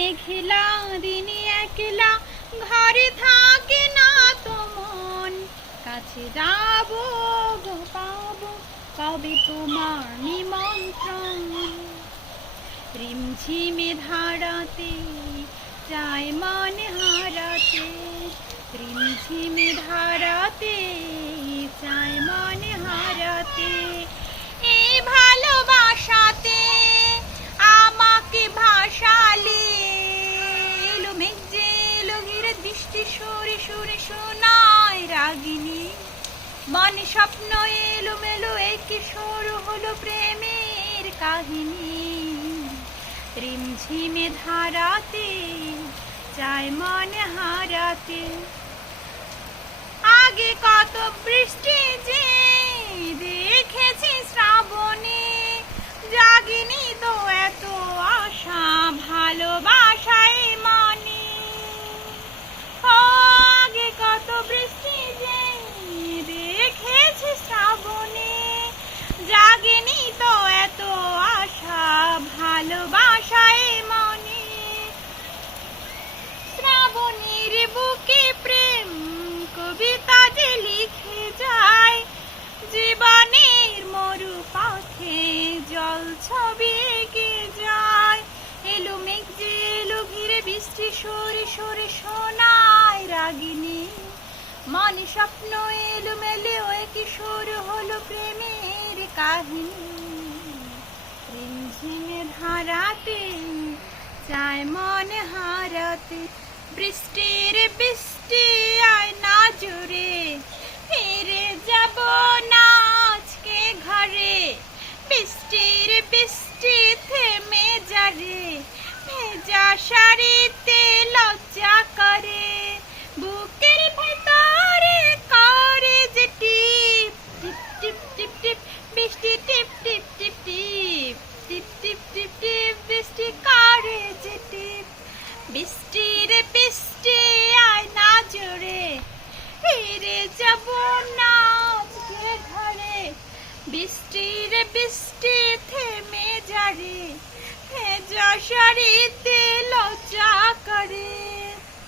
মেঘলা দিনে একলা ঘরে থাকে না তো মন। কাছে যাব গো পাবো, কবে তোমার নিমন্ত্রণ? রিমঝিমে ধারাতে চায় মন হারাতে। সরে শোনায় রাগিনী। মনে স্বপ্ন এলো মেলো একে সরু হলো প্রেমের কাহিনী। রিমঝিমে ধারাতে চায় মনে হারাতে। আগে কত বৃষ্টি বুকে প্রেম কবিতা যে লিখে যায়, জীবনের মরু পথে জল ছবি এঁকে যায়। এলো মেঘ যে এলো ঘিরে বৃষ্টি, সরে সরে শোনায় রাগিনী। মনে স্বপ্ন এলো মেলে ওই কিশোর হলো প্রেমের কাহিনী। রিমঝিমে ধারাতে চায় মনে হারাতে। বৃষ্টির বৃষ্টি আয় না জুড়ে। ফিরে যাব না আজকে ঘরে। বৃষ্টির বৃষ্টি থেমে যারে ভেজা শাড়িতে লজ্জা করে। বুকের ভেতরে করে যে টিপ। টিপ টিপ টিপ টিপ। বৃষ্টি টিপ টিপ টিপ টিপ। টিপ টিপ টিপ টিপ। বৃষ্টি করে যে টিপ। বৃষ্টির বৃষ্টির বৃষ্টি থেমে যারে শাড়িতে লজ্জা করে।